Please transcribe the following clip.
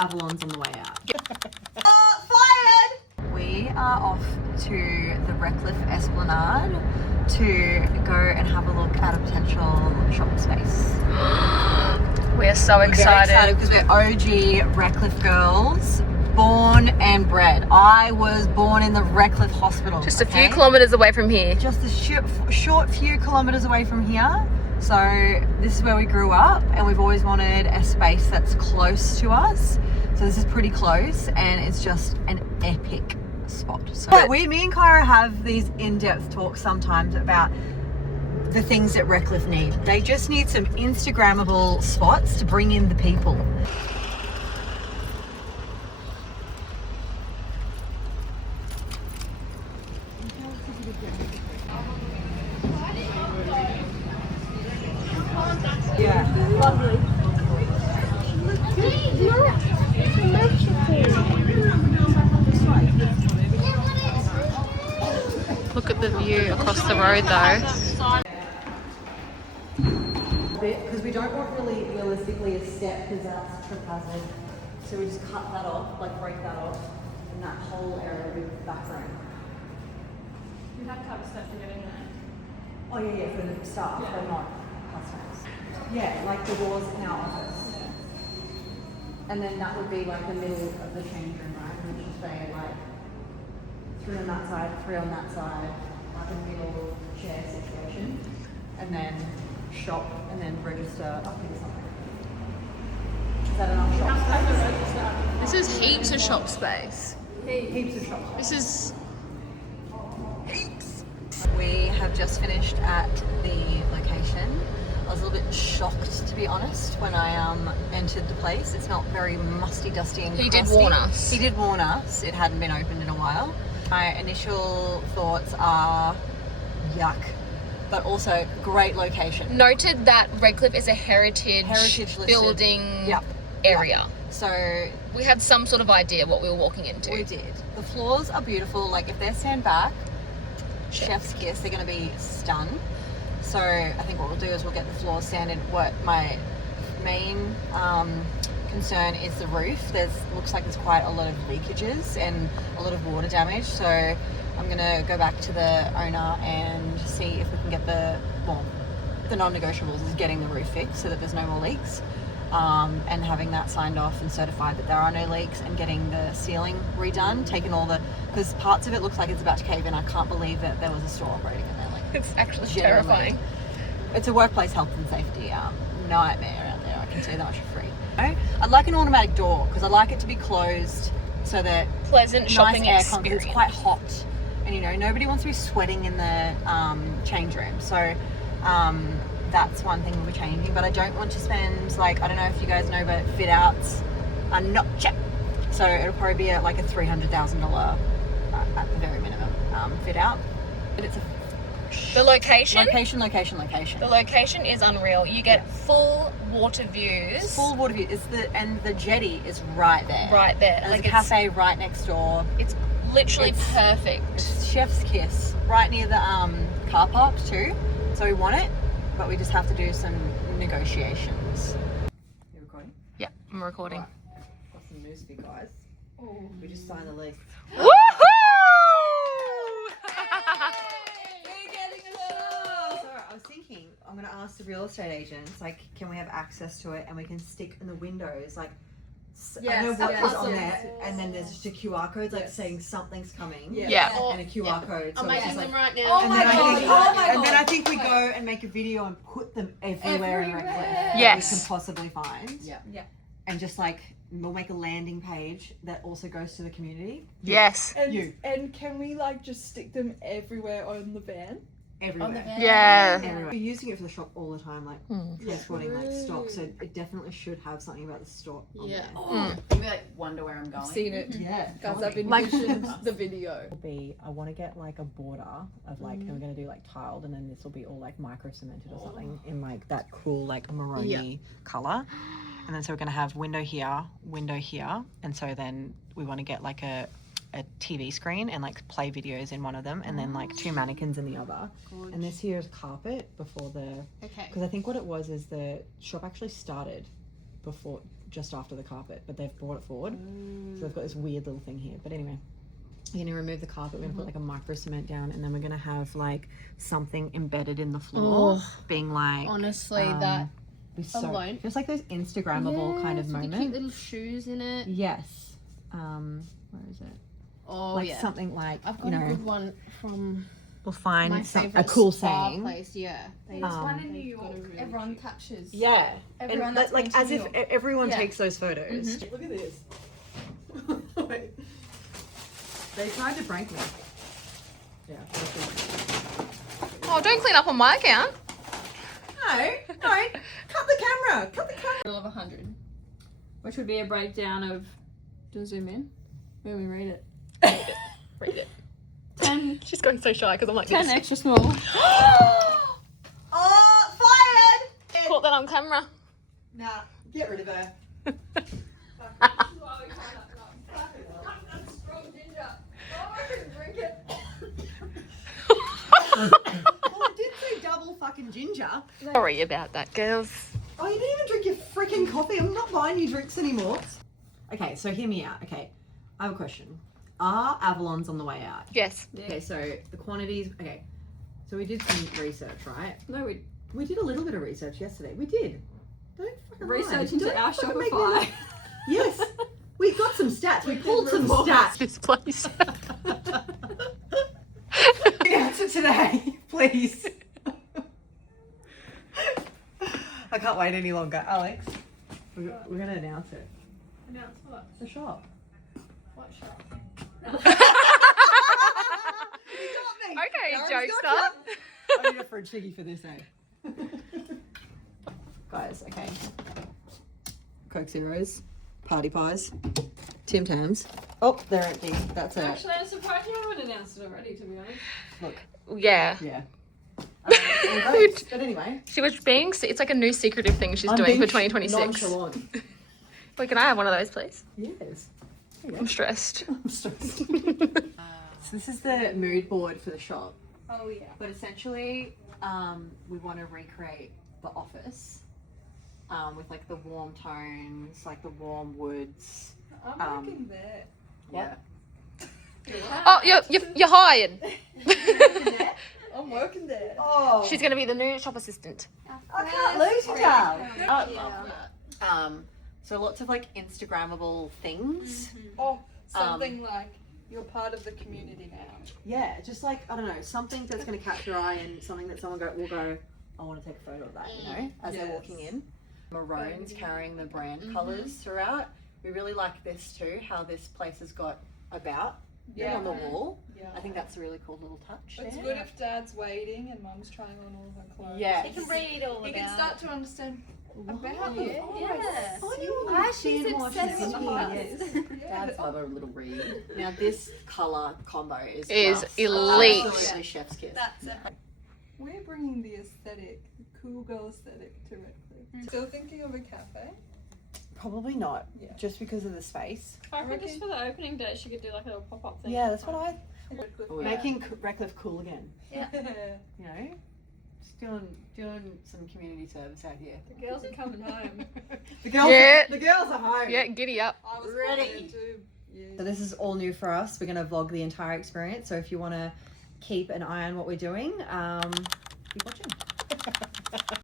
Avalon's on the way out. Fired! We are off to the Redcliffe Esplanade to go and have a look at a potential shop space. We're so excited. Very excited because we're OG Redcliffe girls, born and bred. I was born in the Redcliffe Hospital. Just a few kilometres away from here. Just a short few kilometres away from here. So this is where we grew up, and we've always wanted a space that's close to us. So this is pretty close, and it's just an epic spot. So me and Kyra have these in-depth talks sometimes about the things that Redcliffe need. They just need some Instagrammable spots to bring in the people. Yeah, lovely. Look at the view across the road though. Because we don't want really realistically a step, because that's trip hazard. So we just cut that off, like break that off, and that whole area will be background. You have to have a step to get in there. Oh yeah, for the staff, but not customers. Yeah, like the doors in our office. Yeah. And then that would be like the middle of the change room, right? Which is say like 3 on that side, 3 on that side, like a middle chair situation. And then shop, and then register up in something. Is that enough shop space? This is heaps of shop space. Heaps of shop space. This is heaps. We have just finished at the location. I was a little bit shocked, to be honest, when I entered the place. It smelled very musty, dusty and He crusty. did warn us. He did warn us. It hadn't been opened in a while. My initial thoughts are yuck, but also great location. Noted that Redcliffe is a heritage listed. building Yep. area. So We had some sort of idea what we were walking into. we did. The floors are beautiful. Like if they're sand back, chef's kiss, they're going to be stunned. So I think what we'll do is we'll get the floors sanded. What my main concern is the roof. Looks like there's quite a lot of leakages and a lot of water damage. So I'm going to go back to the owner and see if we can get the non-negotiables is getting the roof fixed so that there's no more leaks, and having that signed off and certified that there are no leaks, and getting the ceiling redone, taking because parts of it looks like it's about to cave in. I can't believe that there was a store operating in there. It's actually Generally. terrifying. It's a workplace health and safety nightmare out there. I can say that much for free. I'd like an automatic door because I'd like it to be closed so that Pleasant shopping nice aircon, experience. it's quite hot, and nobody wants to be sweating in the change room. So that's one thing we'll be changing. But I don't want to spend I don't know if you guys know, but fit outs are not cheap. So it'll probably be a $300,000 at the very minimum fit out. But it's The location? Location. The location is unreal. You get full water views. Full water view. And the jetty is right there. Right there. There's a cafe right next door. It's literally perfect. It's chef's kiss. Right near the car park too. So we want it, but we just have to do some negotiations. You recording? Yeah, I'm recording. Right. Got some news for you guys. We just signed the lease. Woohoo! I was thinking, I'm going to ask the real estate agents, can we have access to it, and we can stick in the windows, I know what is on there, and then there's just a QR code, saying something's coming. Yeah. And a QR code. So I'm it's making just them right now. and then I think we go and make a video and put them everywhere in Redcliffe that Yes. we can possibly find. Yeah. And just we'll make a landing page that also goes to the community. Yes. And can we just stick them everywhere on the van? Everywhere. Yeah. Everywhere. We're using it for the shop all the time, transporting stock, so it definitely should have something about the stock on there. You wonder where I'm going. I've seen it. Yeah. Guys, I've envisioned the video. I want to get a border of and we're going to do tiled, and then this will be all micro cemented or something in that cool maroni color. And then so we're going to have window here, and so then we want to get a TV screen and play videos in one of them, and then 2 mannequins in the other. Gorge. And this here is carpet before the because I think what it was is the shop actually started before just after the carpet, but they've brought it forward. So they've got this weird little thing here. But anyway, we're going to remove the carpet. We're going to put like a micro cement down, and then we're going to have like something embedded in the floor, being like Honestly, that alone. Just like those Instagrammable kind of with the moments. cute little shoes in it. Yes. Where is it? Oh Like yeah. something like, I've got you know, a good one from we'll find my a cool spa saying. place. Yeah. There's one in New they've got York. a really Everyone cute- touches. Yeah. Everyone and that's like going as to if New York. everyone Yeah. takes those photos. Look at this. Wait. They tried to prank me. Yeah. Oh, don't clean up on my account. No. Cut the camera. Of 100, which would be a breakdown of. Do zoom in? Where we rate it? Read it. 10. She's going so shy because I'm like 10 this. extra small. Oh, fired! Caught that on camera. Nah, get rid of her. Well, I did say double fucking ginger. Sorry about that, girls. Oh, you didn't even drink your freaking coffee. I'm not buying you drinks anymore. Okay, so hear me out. Okay, I have a question. Are Avalons on the way out? Yes. Okay, so the quantities. Okay, so we did some research, right? No, We did a little bit of research yesterday. We did. Don't fucking research lie. into Don't our fucking make me Shopify. lie. Yes, we got some stats. We pulled some stats. This place. Answer today, please. I can't wait any longer, Alex. We're gonna announce it. Announce what? The shop. What shop? Okay, Darren's jokester. got you. I need a fridge chiggy for this, eh? Guys, okay. Coke Zeros, party pies, Tim Tams. Oh, they're empty. That's it. Actually, I'm surprised you haven't announced it already, to be honest. Look, Yeah. yeah. Grapes. But anyway, She was being. It's like a new secretive thing she's I'm doing being for 2026. nonchalant. Wait, can I have one of those, please? Yes. I'm stressed. I'm stressed. So this is the mood board for the shop. Oh, yeah. But essentially, we want to recreate the office with like the warm tones, like the warm woods. I'm working there. Yeah. Oh, you're hired. I'm working there. Oh, She's gonna be the new shop assistant. I can't lose you, darling. So lots of like Instagrammable things. Oh, something like you're part of the community now. Yeah, just like I don't know, something that's going to catch your eye and something that someone will go, I want to take a photo of that, you know, as they're walking in. Maroons carrying the brand colours throughout. We really like this too, how this place has got about on the wall. Yeah. I think that's a really cool little touch. It's there. good if Dad's waiting and Mum's trying on all her clothes. Yeah. You can read all You about can start to understand about Yeah. it. Oh, Yes. Oh, you Why she's understand what obsessed she's with doing. colours. Dad's love a little read. Now this colour combo is just elite. absolutely chef's kiss. That's it. We're bringing the aesthetic, the cool girl aesthetic to Redcliffe. Still thinking of a cafe? Probably not, Yeah. just because of the space. I reckon just for the opening day, she could do like a little pop-up thing. Yeah, that's what I Redcliffe. making Redcliffe cool again. Yeah. You know, just doing some community service out here. The girls are coming home. The girls, Yeah. the girls are home. Yeah, giddy up. I was Ready. ready too. Yeah. So this is all new for us. We're going to vlog the entire experience. So if you want to keep an eye on what we're doing, keep watching.